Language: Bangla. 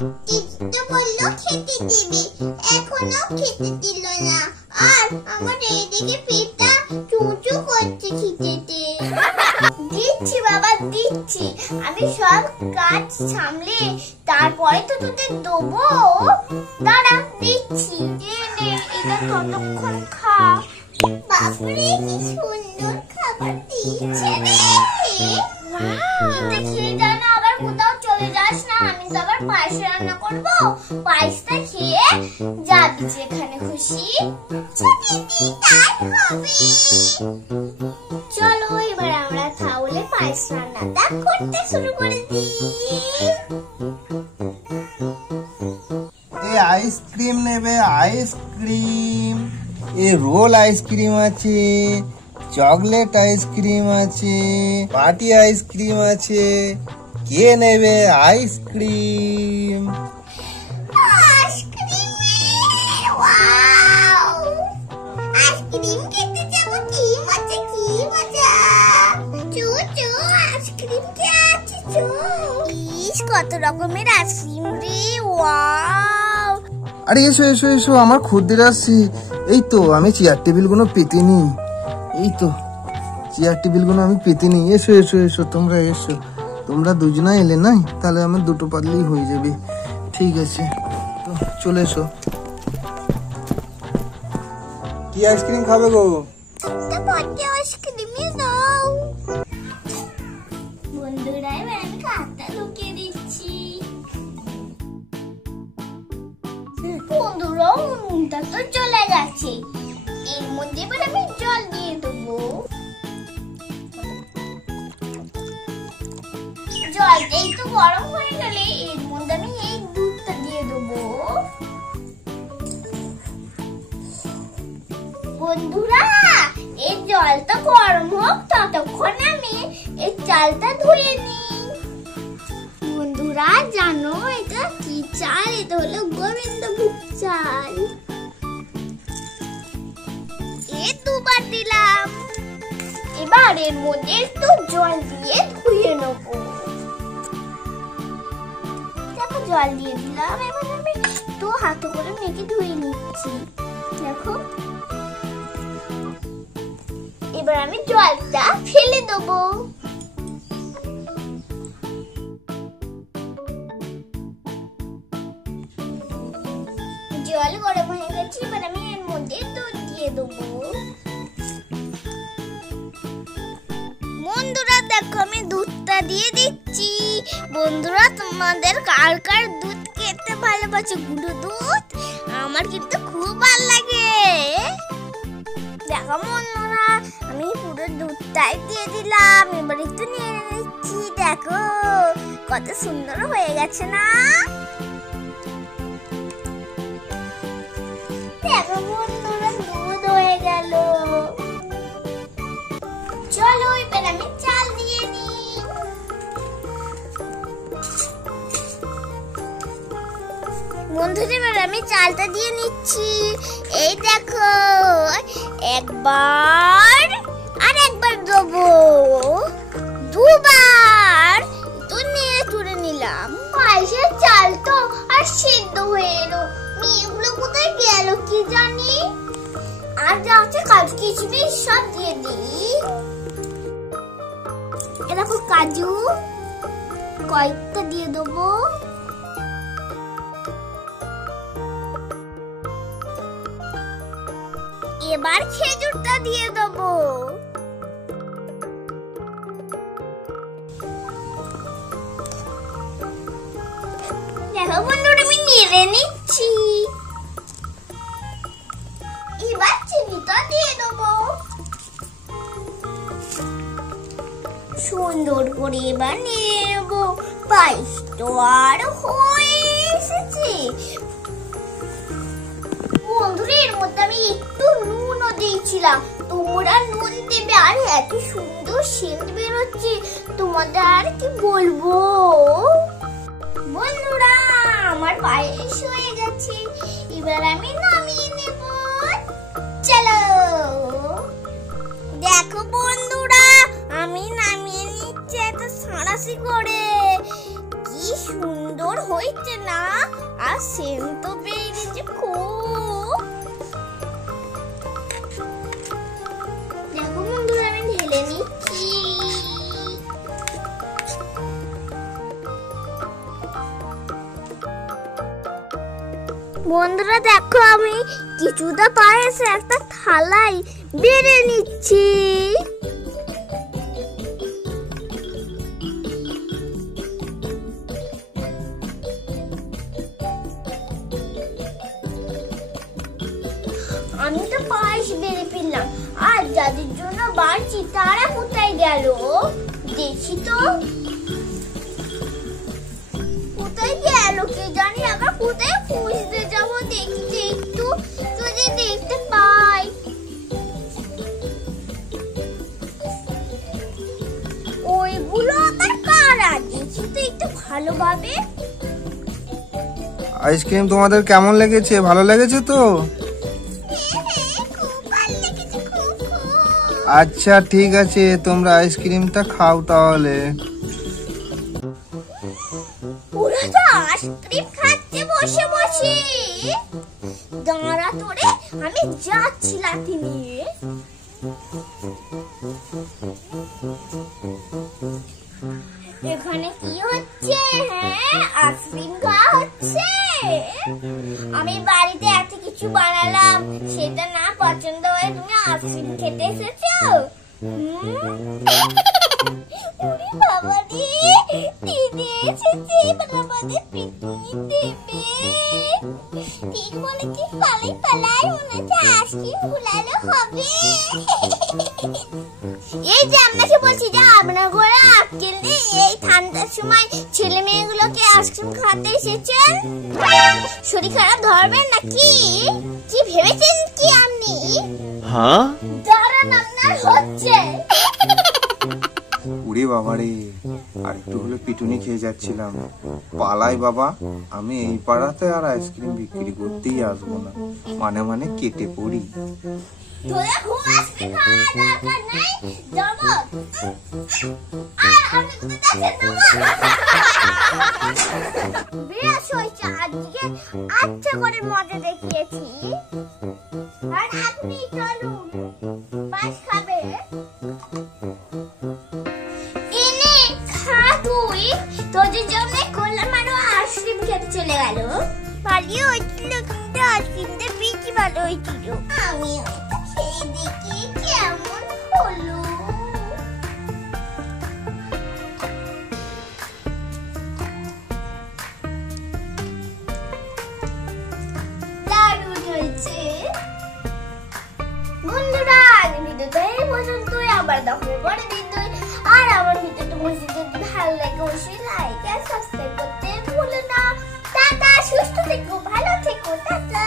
দিদিটা বললো খেতে দিবি, এখনো খেতে দিল না। আর আমার এইদিকে পেটটা চুচু করছে খিদেতে। দিচ্ছি বাবা দিচ্ছি, আমি সব কাজ সামলে তারপরে তো তোদের দেবো। দাঁড়া দিচ্ছি। এটা ততক্ষণ খা। বাপরে কি সুন্দর খাবার দিচ্ছে রে। এটা খেয়ে যা না, আবার কোথাও চলে যাস না। আমি তো আবার পায়েস রান্না করবো, পায়েসটা খেয়ে যাবি যেখানে খুশি। চলো এবার আমরা তাহলে পায়েস রান্নাটা করতে শুরু করে দিই। আইসক্রিম নেবে? আইসক্রিম, রোল আইসক্রিম আছে, চকলেট আইসক্রিম আছে, পার্টি আইসক্রিম আছে। কে নেবে আইসক্রিম? আইসক্রিম খেতে যাবো, কি মজা কি মজা। আইসক্রিম খেয়েছি। ইস কত রকমের আইসক্রিম রে। ওয়াও, আরে এসো এসো এসো, আমার খদ্দের আসছি। এই তো আমি চেয়ার টেবিল গুলো পেতে নি। এই তো চেয়ার টেবিল গুলো আমি পেতে নি। এসো এসো এসো, তোমরা এসো। তোমরা দুজনা এলে না, তাহলে আমার দুটো পাতলেই হয়ে যাবে। ঠিক আছে, তো চলে এসো। কি আইসক্রিম খাবে গো? আইসক্রিমই দাও। বন্ধুরা এবার আমি খাতা ঢুকিয়ে দিচ্ছি। বন্ধুরা নুনটা তো চলে গেছে, এর মধ্যে এবার আমি জল দিয়ে দেবো। জলটা একটু গরম হয়ে গেলে এর মধ্যে আমি এই দুধটা দিয়ে দেবো। বন্ধুরা এই জলটা গরম হোক, ততক্ষণ আমি এই চালটা ধুয়ে নিই। বন্ধুরা জানো এটা কি চাল? এটা হলো গোবিন্দভোগ চাল। দুবার দিলাম। এবার এর মধ্যে একটু জল দিয়ে ধুয়ে নেবো। দেখো জল দিয়ে দিলাম, এবার আমি একটু হাতে করে মেখে ধুয়ে নিচ্ছি। দেখো এবার আমি জলটা ফেলে দেবো। জল গরম হয়ে গেছে, এবার আমি এর মধ্যে দুধ দিয়ে দেবো। বন্ধুরা দেখো আমি দুধটা দিয়ে দিচ্ছি। বন্ধুরা তোমাদের কার কার দুধ খেতে ভালোবাসে? গুঁড়ো দুধ আমার কিন্তু খুব ভালো লাগে। দেখো বন্ধুরা আমি পুরো দুধটাই দিয়ে দিলাম। এবার একটু নিয়ে নিচ্ছি। দেখো কত সুন্দর হয়ে গেছে না? দেখো বন্ধুরা দুধ হয়ে গেল। চলো এবার আমি চাল দিয়ে নিই। বন্ধুরা এবার আমি চালটা দিয়ে নিচ্ছি। এই দেখো একবার আর একবার দেবো, দুবার তো নিয়ে তুলে নিলাম। পায়েসের চাল তো আর সিদ্ধ হয়ে এলো। মেয়েগুলো কোথায় গেল কি জানি। আর যা আছে কাজু কিশমিশ সব দিয়ে দিই। এরকম কাজু কয়েকটা দিয়ে দেবো। এবার খেজুরটা দিয়ে দেবো। দেখো বন্ধুরা আমি নেড়ে নিচ্ছি। এবার চিনিটা দিয়ে দেবো সুন্দর করে। এবার নেব পায়েস তো আর হয়ে এসেছে। বন্ধুরা এর মধ্যে আমি একটু নুনও দিয়েছিলাম। তোমরা নুন দেবে। আর এত সুন্দর সেন্ট বেরোচ্ছে, তোমাদের আর কি বলবো। বন্ধুরা আমার পায়েস হয়ে গেছে, এবার আমি নামিয়ে নেব। চলো দেখো বন্ধুরা আমি নামিয়ে নিচ্ছি এত সাঁড়াশি করে। কি সুন্দর হয়েছে না? সেম তো বেরিয়েছে খুব। দেখো বন্ধুরা আমি ঢেলে নিচ্ছি। বন্ধুরা দেখো আমি কিছুটা পায়েসে একটা থালায় বেড়ে নিচ্ছি। আমি তো পায়েস বেড়ে ফেললাম, আর যাদের জন্য বাড়ছি তারা কোথায় গেল দেখি তো। কোথায় গেল কে জানি, আবার কোথায় খুঁজতে যাবো দেখতে একটু যদি দেখতে পাই। ওইগুলো আবার কারা দেখি তো একটু ভালোভাবে। আইসক্রিম তোমাদের কেমন লেগেছে? ভালো লেগেছে তো? আচ্ছা ঠিক আছে, তোমরা আইসক্রিমটা খাও তাহলে। ওরা তো আইসক্রিম খাচ্ছে বসে বসে। দাঁড়া তোরে, আমি যাচ্ছি লাঠি নিয়ে। এখানে কি হচ্ছে? হ্যাঁ, আইসক্রিম খাওয়া হচ্ছে। আমি বাড়িতে এত কিছু বানালাম, সেটা না পছন্দ হয়ে তুমি আইসক্রিম খেতে এসেছো? বাবা রে, দিদি এসেছে, এবার আমাদের পিকনিক দেবে। ঠিক বলে কি পালাই পালাই মনে হচ্ছে আইসক্রিম ফুলালো হবে। এই যে আপনাকে বলছি যে আপনার ঘরে আজকের এই ঠান্ডার সময় ছেলে মেয়েগুলোকে আইসক্রিম খাতে এসেছেন। শরীর খারাপ ধরবেন নাকি? কি ভেবেছেন কি আপনি? হ্যাঁ দাঁড়ান, আপনার হচ্ছে। উড়ে বাবা রে, আর একটু হলে পিটুনি খেয়ে যাচ্ছিলাম। পালাই বাবা, আমি এই পাড়াতে আর আইসক্রিম বিক্রি করতেই আসবো না, মানে মানে কেটে পড়ি। তোরা খুব আইসক্রিম খাওয়ার দরকার নাই, যাবো। আর আমি তো দেখেন বেশ হয়েছে, আজকে আচ্ছা করে মজা দেখিয়েছি। আর আপনি চলুন, পায়েস খাবে। এনে খা তুই, তোদের জন্য করলাম আরো আইসক্রিম খেতে চলে গেল। পালিয়ে হয়েছিল কিন্তু আইসক্রিমটা বেশি ভালো হয়েছিল। আমি খেয়ে দেখি কেমন হলো। দারুণ হয়েছে। বন্ধুরা ভিডিওটা এই পর্যন্তই, আবার দেখা হবে পরের ভিডিও। আর আমার ভিডিও তোমার যদি ভালো লাগে অবশ্যই লাইক আর সাবস্ক্রাইব করতে ভুলো না। টাটা, সুস্থ থেকো, ভালো থেকো, টাটা।